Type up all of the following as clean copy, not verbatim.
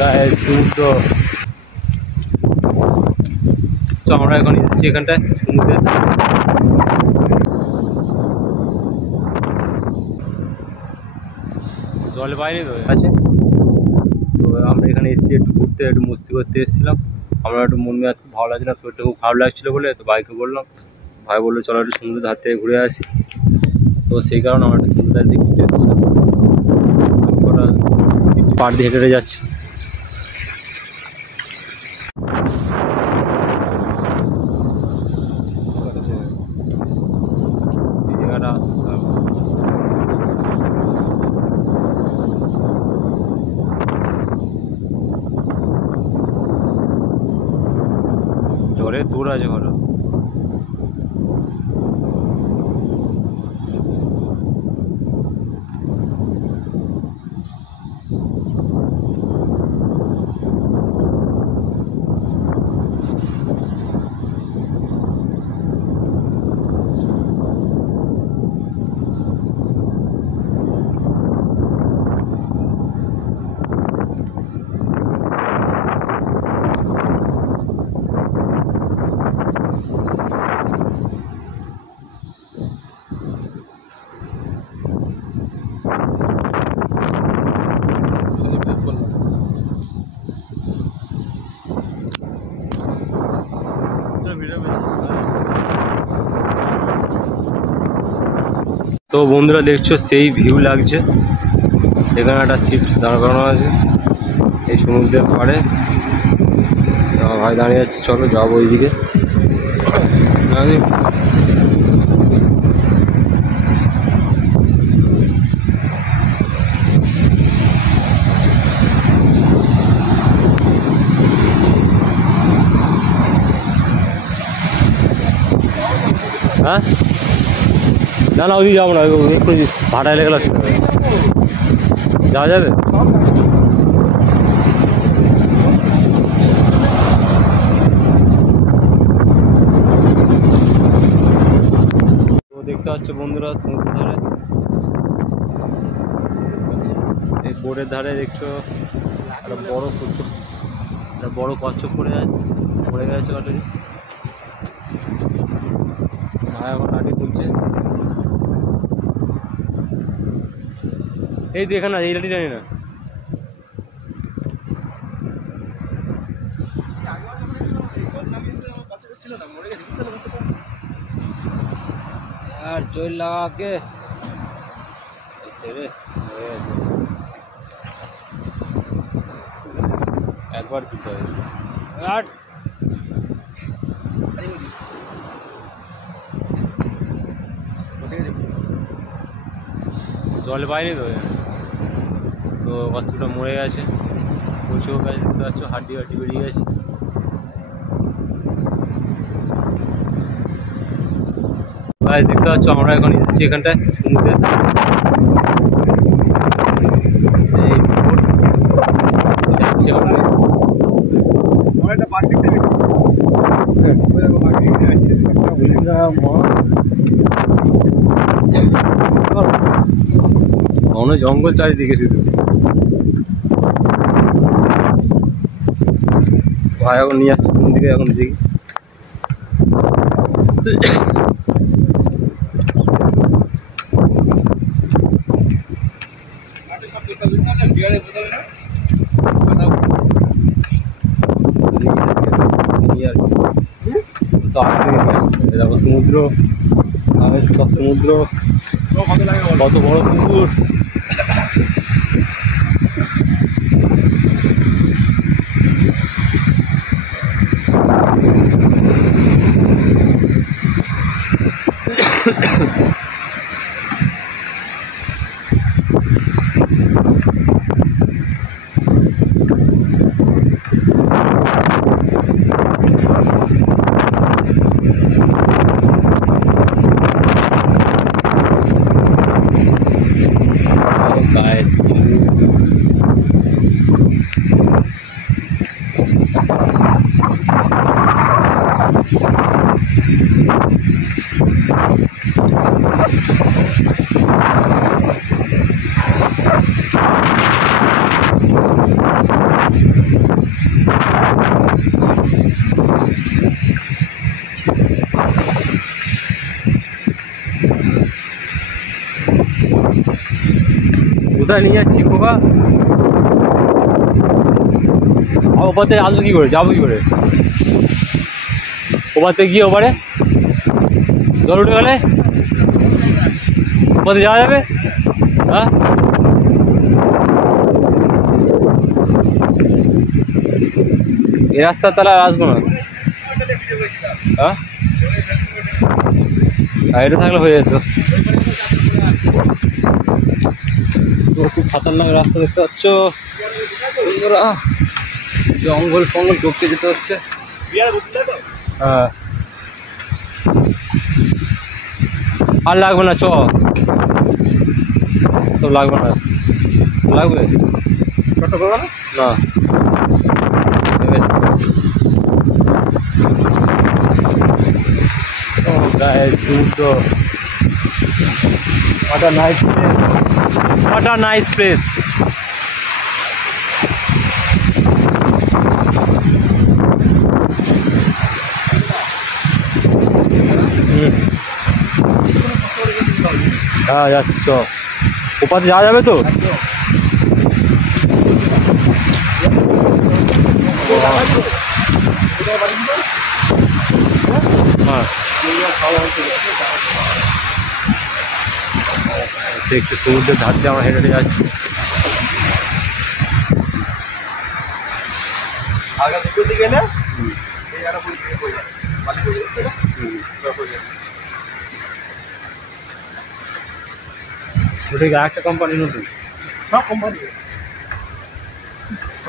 গায়ে সমুদ্র। তো আমরা এখন এসেছি এখানটায় সমুদ্রে। জল বাইরে তো আছে। তো আমরা এখানে এসেছি একটু ঘুরতে, একটু মস্তি করতে এসেছিলাম। আমরা একটু মন মেজাজ খুব ভালো লাগছিল, শরীরটা খুব খারাপ লাগছিলো বলে তো ভাইকে বললাম, ভাই বললো চলো একটু সমুদ্রের ধার থেকে ঘুরে আসি। তো সেই কারণে আমরা একটা সমুদ্রের ধার দিয়ে ঘুরতে এসেছিলাম। পাড় দিয়ে হেঁটে হেঁটে যাচ্ছি। জলে দূর আছে ঘরে। তো বন্ধুরা দেখছো সেই ভিউ লাগছে। এখানে একটা শিপ দাঁড় করানো আছে এই সমুদ্রের পাড়ে। ভাই দাঁড়িয়ে যাচ্ছে, চলো যাবো ওইদিকে। হ্যাঁ না না ওইদিকে যাবো না, একটু ভাড়া লেগে লাগছে, যাওয়া যাবে। তো দেখতে পাচ্ছ বন্ধুরা সমুদ্রের ধারে, এই বোটের ধারে দেখছো একটা বড় কচ্ছপ, একটা বড় কচ্ছপ পড়ে গেছে অলরেডি। ভাই এখন লাঠি তুলছে। এই তো এখানে এই লাঠি জানি না। আর চল লাগাকে ছেড়ে একবার দিতে হবে। আর জল বাইরে তো কচ্ছপটা মরে গেছে, প্রচুর গাছ দেখতে পাচ্ছ, হাড্ডি বেরিয়ে গেছে। গাছ দেখতে পাচ্ছ আমরা এখন এসেছি এখানটায় সমুদ্রে। যাচ্ছি ঘন জঙ্গল চারিদিকে শুধু। ভাই এখন নিয়ে যাচ্ছে কোন দিকে, এখন দেখি। দেখো সমুদ্র, সমুদ্র কত বড় পুকুর। কোথায় নিয়ে যাচ্ছি খোকা? ওপাতে আসবো কি করে, যাবো কি করে? ওপাতে গিয়ে ওপারে জল উঠে গেলে ওপাতে যাওয়া যাবে? হ্যাঁ, এই রাস্তা তাহলে আর আসবো না। হ্যাঁ, এটা থাকলে হয়ে যেত। তো খুব খতরনাক রাস্তা দেখতে পাচ্ছ, জঙ্গল ফঙ্গল ঢুকতে যেতে হচ্ছে। হ্যাঁ, আর লাগবে না, চ সব লাগবে না। লাগবে না, সমুদ্র। What a nice place. What a nice place. হ্যাঁ যাচ্ছ, ওপাতে যাওয়া যাবে তো? হ্যাঁ, দেখছি সমুদ্রের ধার দিয়ে আমরা হেঁটে হেঁটে যাচ্ছি। ওটা একটা কোম্পানি নতুন, সব কোম্পানি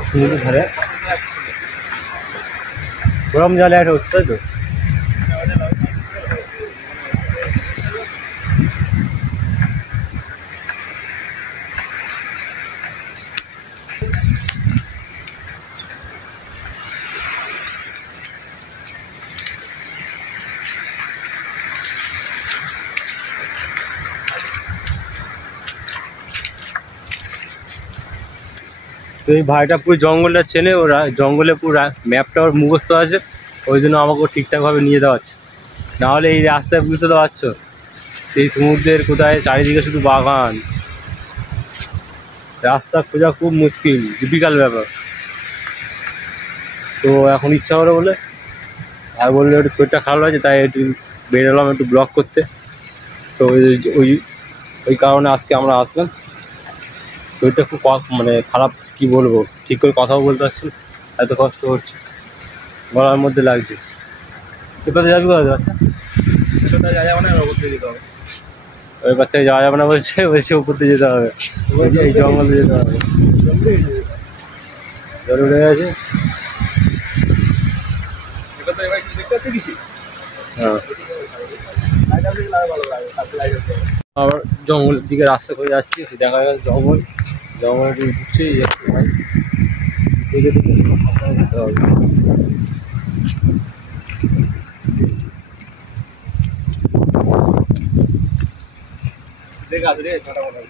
সমুদ্রের ধারে গরম জলে একটা হচ্ছে, তাই তো? তো এই ভাইটা পুরো জঙ্গলটা চেনে, ওরা জঙ্গলে পুরো ম্যাপটা ওর মুখস্থ আছে, ওই জন্য আমাকে ঠিকঠাকভাবে নিয়ে যাওয়া হচ্ছে। নাহলে এই রাস্তায় বুঝতে তো পারছো, সেই সমুদ্রের কোথায় চারিদিকে শুধু বাগান, রাস্তা খোঁজা খুব মুশকিল, ডিফিকাল্ট ব্যাপার। তো এখন ইচ্ছা করে বলে আর বললো একটু শরীরটা খারাপ আছে, তাই একটু বেরোলাম একটু ব্লগ করতে। তো ওই কারণে আজকে আমরা আসলাম। শরীরটা খুব মানে খারাপ, কি বলবো, ঠিক করে কথাও বলতে পারছি না, এত কষ্ট হচ্ছে, গলার মধ্যে লাগছে। কোথায় যাবি, কোথায় যাচ্ছে? কোথায় যাওয়া যাবে না, ওপর থেকে যেতে হবে। ওই পাশ থেকে যাওয়া যাবে না বলছে, ওপর দিয়ে যেতে হবে, এই জঙ্গলে যেতে হবে। জল উঠে গেছে। হ্যাঁ, আবার জঙ্গলের দিকে রাস্তা করে যাচ্ছি, দেখা যাচ্ছে জঙ্গলের দিকে ঘুরছি, দেখে দেখে যেতে হবে। দেখে আসলে ছটা মতো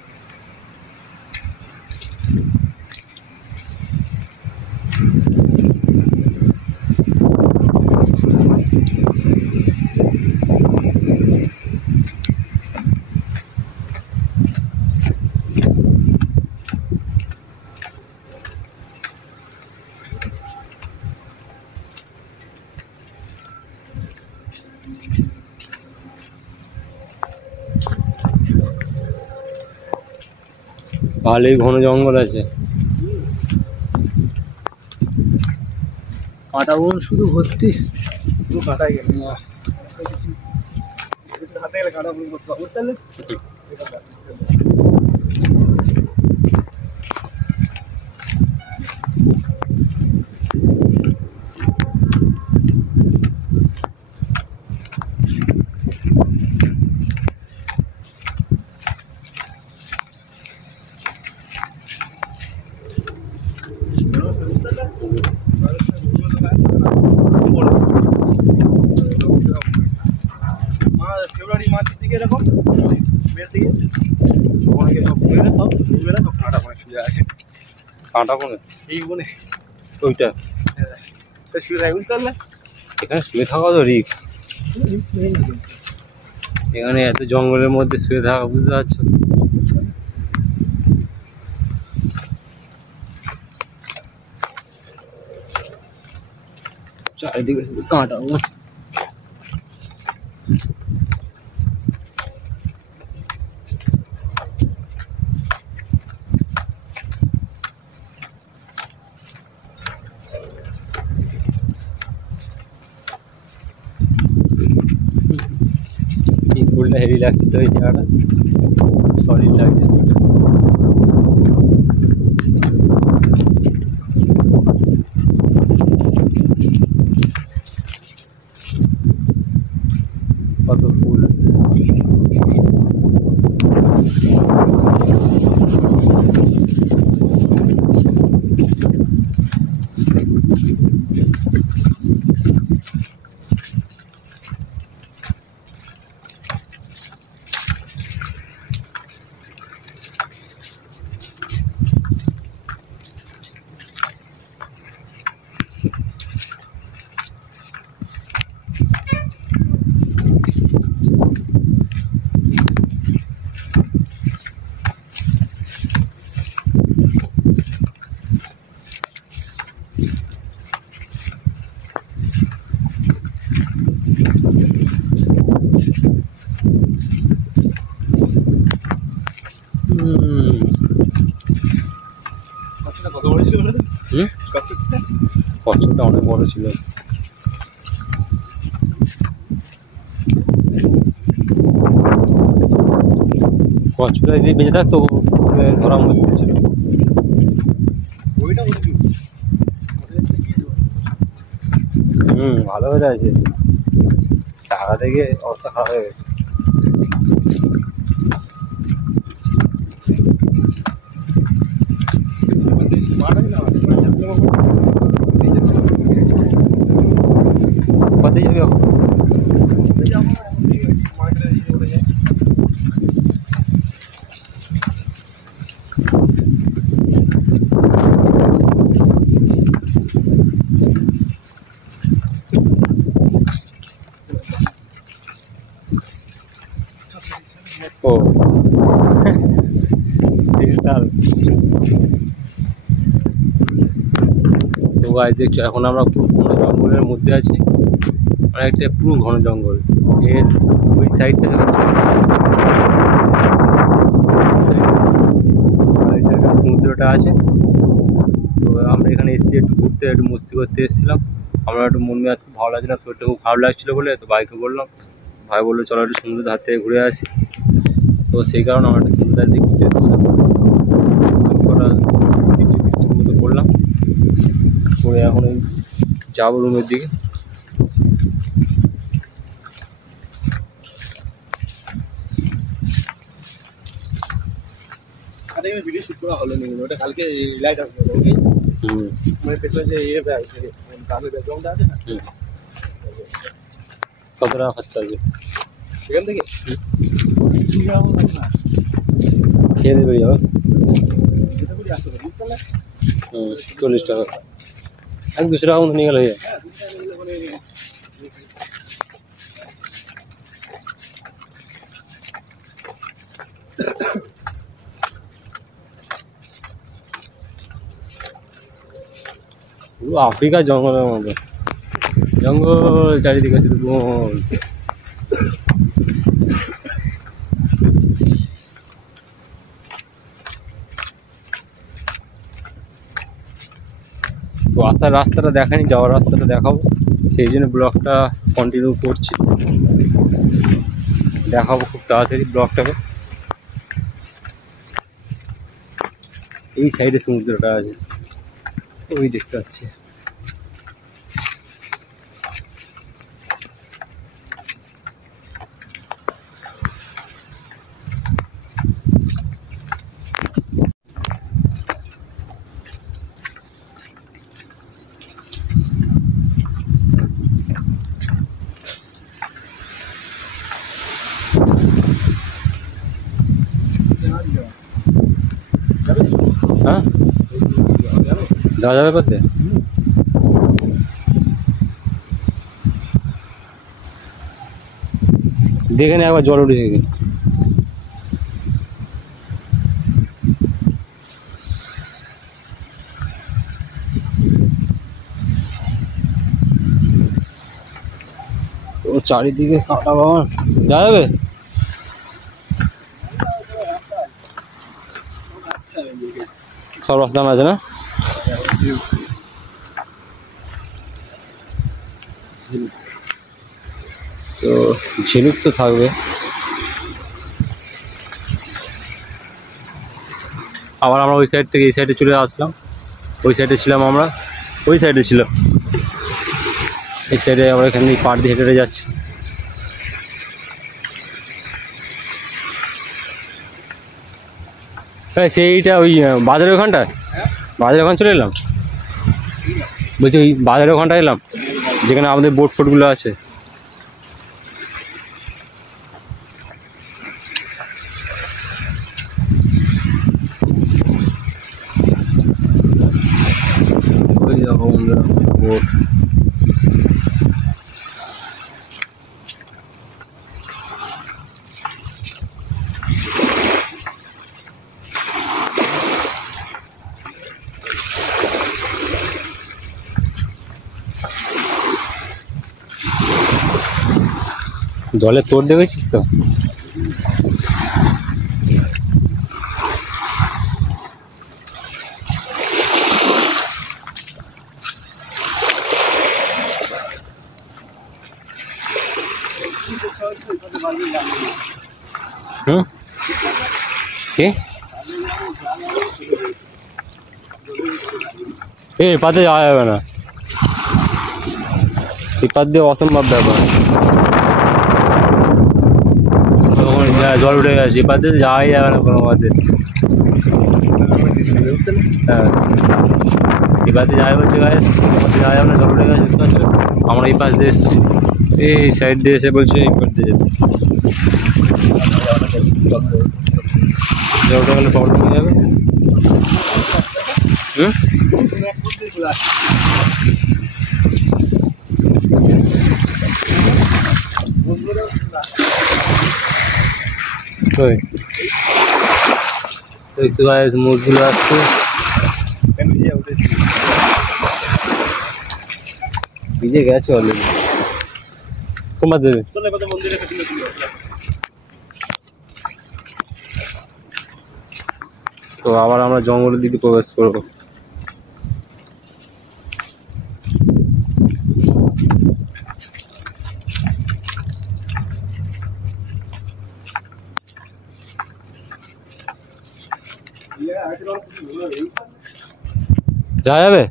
ভালোই ঘন জঙ্গল আছে, কাঁটা বন শুধু ভর্তি, শুধু কাঁটাই গেল হাতে গেলে কাঁটা বন করতে হবে। ফেব্রুয়ারি মার্চের দিকে এরকম মেয়ের দিকে কাঁটা বনে শুয়ে আছে, কাঁটা বনে এই বনে ওইটা শুয়ে থাকবে, চললে এখানে শুয়ে থাকা তো রিস্ক, এখানে এত জঙ্গলের মধ্যে শুয়ে থাকা, বুঝতে পারছো? চারিদিকে শুধু কাঁটা। এই ফুলটা হেভি লাগছে তো, এই জায়গাটা সলিড লাগছে। কত ফুল, কচ্ছপটা অনেক বড় ছিল। কচ্ছপটা যদি বেঁচে থাকতো ধরা মুশকিল ছিল। ভালো হয়ে আছে, টাকা থেকে অবস্থা খারাপ হয়ে গেছে। কোথায় যাবি? ও ডিজিটাল। তো গাইস দেখছো, এখন আমরা পুরো ঘন জঙ্গলের মধ্যে আছি, অনেকটা পুরো ঘন জঙ্গল। এর ওই সাইডটা হচ্ছে সমুদ্রটা আছে। তো আমরা এখানে এসেছি একটু ঘুরতে, একটু মস্তি করতে এসেছিলাম। আমরা একটু মন মেজাজ খুব ভালো লাগছিল, শরীরটা খুব খারাপ লাগছিলো বলে তো ভাইকে বললাম, ভাই বললো চলো একটু সমুদ্রের ধার থেকে ঘুরে আসি। তো সেই কারণে আমরা একটা সমুদ্রের ধার দিয়ে ঘুরতে এসেছিলাম। কটা সমুদ্র করলাম, করে এখন ওই যাবো রুমের দিকে। ভিডিও শুট করা হলো নি, ওটা কালকে লাইট আসবে। মানে পেছনে যে গানের ব্যাকগ্রাউন্ডটা আছে না, কত টাকা খরচা হবে সেখান থেকে খেয়ে দেবে যাবে। 40 টাকা, 1-200 টাকা মতো নিয়ে গেলে হয়ে যায়। পুরো আফ্রিকার জঙ্গলের মতো, জঙ্গল চারিদিকে শুধু বন। তো আসার রাস্তাটা দেখানি, যাওয়ার রাস্তাটা দেখাবো, সেই জন্য ব্লগটা কন্টিনিউ করছি। দেখাবো খুব তাড়াতাড়ি ব্লগটাকে। এই সাইডে সমুদ্রটা আছে, ওই দেখতে পাচ্ছি। হ্যাঁ, যাওয়া যাবে করতে। দেখে নে একবার জল উঠেছে কি। চারিদিকে কাটা বাগান, যাওয়া যাবে? সব রাস্তা আছে না? তো ঝিনুক তো থাকবে। আবার আমরা ওই সাইড থেকে এই সাইডে চলে আসলাম। ওই সাইডে ছিলাম আমরা, ওই সাইডে ছিলাম, এই সাইডে আমরা এখান থেকে পাড় দিয়ে হেঁটে হেঁটে যাচ্ছি। হ্যাঁ সেইটা ওই বাজারের ওখানটায়, বাজারের ওখানে চলে এলাম বলছি, ওই বাজারের ওখানটায় এলাম যেখানে আমাদের বোট ফোটগুলো আছে। ওই দেখো বন্ধুরা বোট। জলে তোর দেখেছিস তো? হুম, কি এই পাতে যাওয়া যাবে না, এই পাত দিয়ে অসম্ভব ব্যাপার। জল উঠে গেছে, এই পাতে যাওয়াই যাবে না কোনো মতে। হ্যাঁ এই পাতে যাওয়া বলছে গায়ে, যাওয়া যাবে না, জল উঠে গেছে। বুঝতে পারছো? আমরা এই পাশ দিয়ে এসেছি, এই সাইড দিয়ে এসে বলছে এই পাশ দিয়ে যেতে। জল উঠে গেলে প্রবলেম হয়ে যাবে। হুম, একটু গায়ে মুখগুলো আসছে। ভিজে গেছে অলরেডি। তোমার দেবে তো আবার আমরা জঙ্গলের দিকে প্রবেশ করবো। যাওয়া যাবে?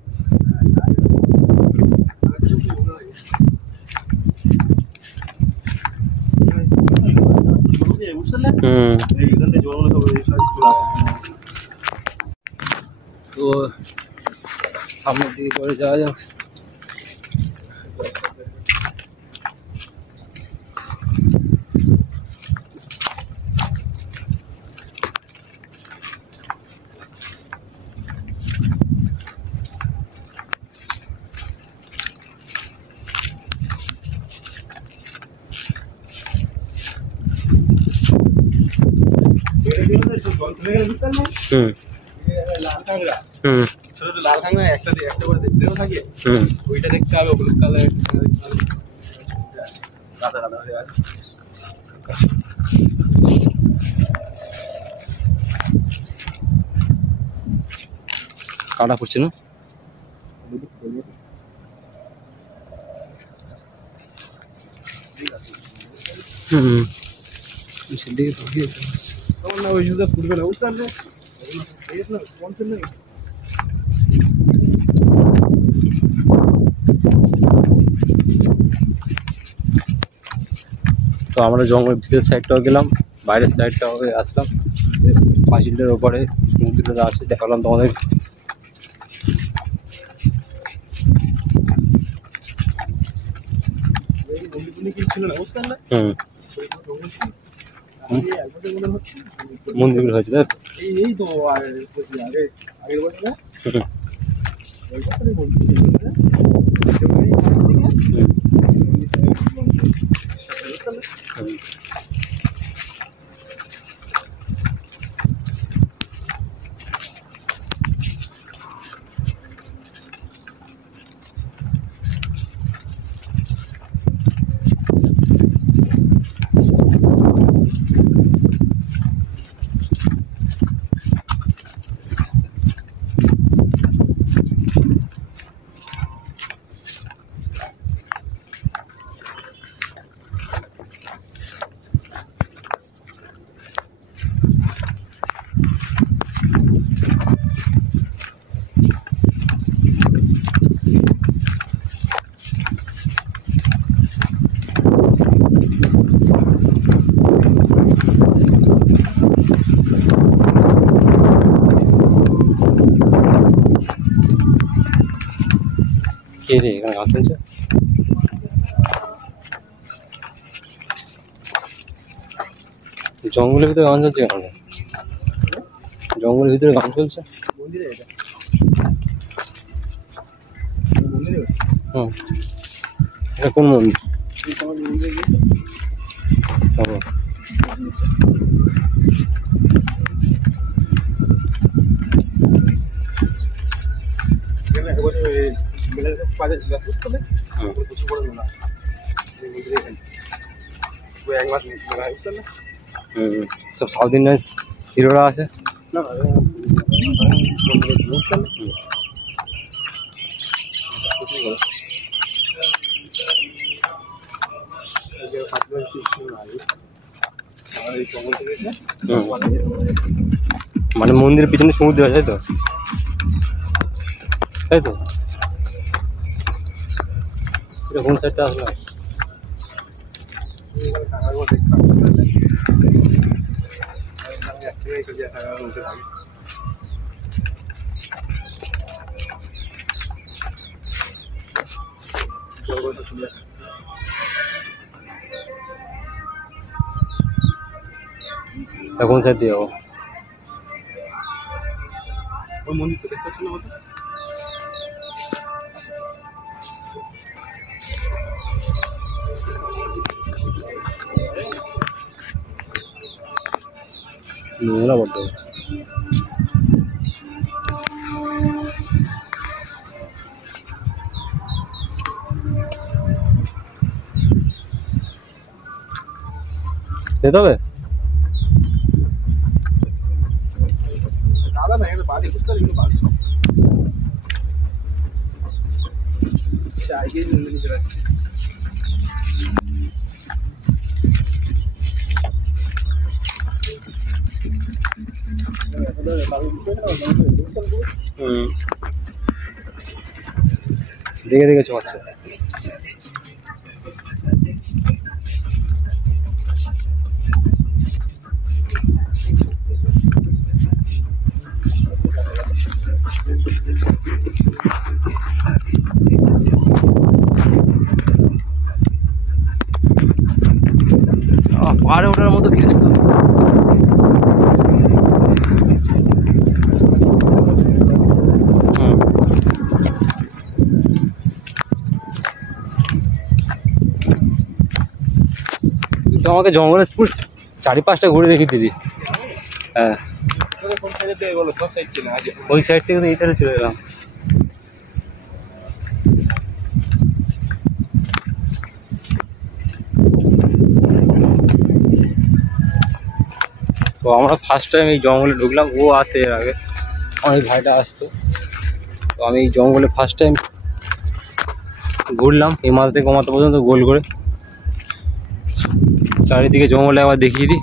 তো সামনের দিকে করে যাওয়া যাক। লাল কাঁকড়া একটা করে দেখতে থাকে, ওইটা দেখতে হবে, হলুদ কালার কাদা কাদা হয়ে আছে। কাটা পড়ছে না? সেদিকে পাঠিয়েছে না, ওই সুযোগ ফুটবে না, বুঝতে পারলে তো আমরা জঙ্গলের ভিতরের সাইডটাও গেলাম, বাইরের সাইডটাও আসলাম। পাঁচিলের ওপরে সমুদ্রটা আছে, দেখালাম তোমাদের। মন্দির হয়েছে তাই এই তো আগের বছর কে রে এখানে গান চলছে? জঙ্গলের ভিতরে গান চলছে কেন? জঙ্গলের ভিতরে গান চলছে? মন্দিরে এটা হুম, এটা কোন মন্দির? মন্দিরে গিয়ে ও, এখানে এক বছর মেলার কাজে ছিল বুঝতে হুম, প্রচুর বড় মেলা এই মন্দিরে এখানে ওই এক মাস মেলা হয়েছিল না হুম, সব সাউথ ইন্ডিয়ান হিরোরা আছে। না মন্দিরে বুঝতে হুম, প্রচুর বড় এই যে পাঁচবার ছিল আগে আর এই জঙ্গল থেকে এসে হুম। মানে মন্দিরের পিছনে সমুদ্র আছে, তাই তো? তাই তো? এটা কোন সাইডটা আসলাম? এখানে টাকাগুলো দেখতাম আমি একসাথে এই যে টাকাগুলো উঠে থাকি জঙ্গলটা চলে আসে এটা কোন সাইড দিয়ে যাবো? ওই মন্দির তো দেখতে পাচ্ছি না ওটা নোংরা বড্ড। যেতে হবে? দাদা না এখানে বাড়ি বুঝতে পারি বাড়ি সব জায়গায় মন্দির নিচে রাখছে হুম, দেখে দেখে চলছে। পাহাড়ে ওঠার মতো কি রাস্তা? হুম, তুই তো আমাকে জঙ্গলের পুরো চারিপাশটা ঘুরে দেখিয়ে দিবি। হ্যাঁ, কোন সাইডে দিয়ে বলো সব সাইড ছিল আজ ওই সাইড থেকে তো এই সাইডে চলে এলাম। তো আমরা ফার্স্ট টাইম এই জঙ্গলে ঢুকলাম, ও আসে এর আগে, আমার এই ভাইটা আসতো। তো আমি এই জঙ্গলে ফার্স্ট টাইম ঘুরলাম, এই মাথা থেকে ও মাথা পর্যন্ত গোল করে। চারিদিকে জঙ্গলে আবার দেখিয়ে দিই।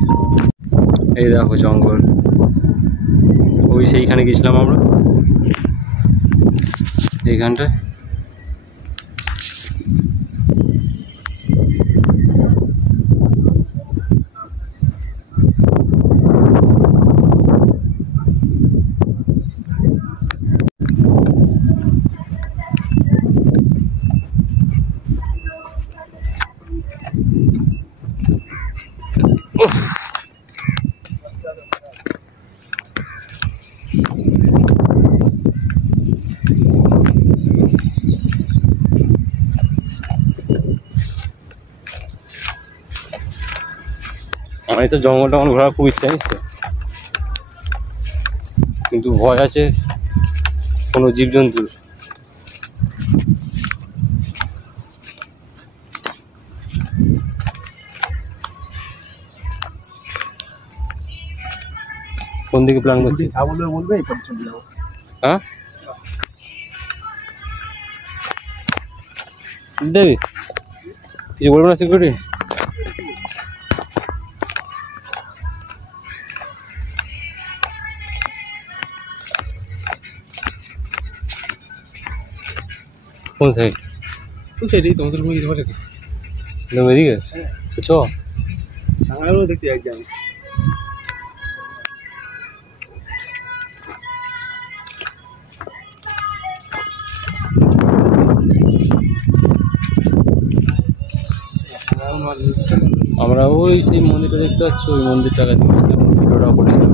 এই দেখো জঙ্গল, ওই সেইখানে গেছিলাম আমরা, এইখানটায়। আমার এই তো জঙ্গলটা আমার ঘোরার খুব ইচ্ছা, জানিস তো, কিন্তু ভয় আছে কোনো জীবজন্তুর। কোন দিকে প্ল্যান করছিস? বলবে বলবে এই পথে চলে যাবো হ্যাঁ, দেবি কিছু বলবো না সিকিউরিটি? কোন সাইড? কোন সাইডে তোমাদের মুখে দিতে পারে তো তুমি এদিকে চ। টাকাগুলো দেখতে এক যাই মাছ ধরছেন? আমরা ওই সেই মন্দিরটা দেখতে পাচ্ছি, ওই মন্দিরটাকে দেখেছিলাম, ভিডিওটা করেছিলাম।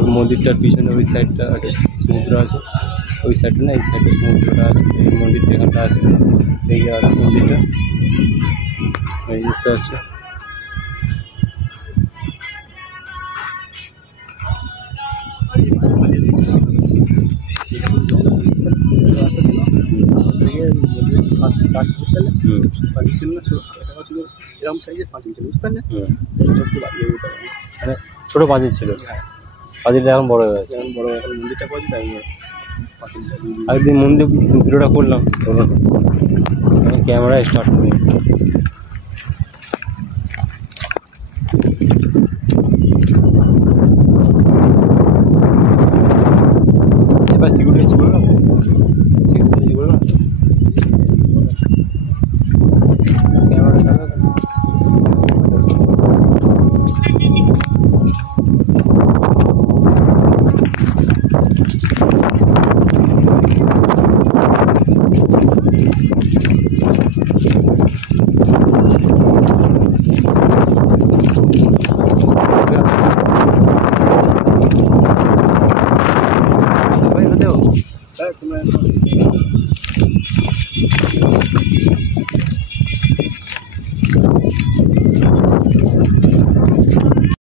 ওই মন্দিরটার পিছনে ওই সাইডটা একটা সমুদ্র আছে, ওই সাইডটা না এই সাইডে সমুদ্রটা আছে, এই মন্দিরটা এখানটা আছে, এই জায়গাটা মন্দিরটা এই দেখতে পাচ্ছি। এরকম সাইজের পাঁচিল ছিল, বুঝতে পারলে? মানে ছোটো পাঁচিল ছিল, পাঁচিলটা এখন বড় হয়ে গেছে। যেমন বড় এখন মন্দিরটা পাচ্ছি তাই পাঁচিলটা একদিন মন্দির ভিডিওটা করলাম, ক্যামেরা স্টার্ট করি। এবার সিকিউরিটি ছিল না, সিকিউরিটি ছিল না, ক্যামেরা চালাতে তোমরা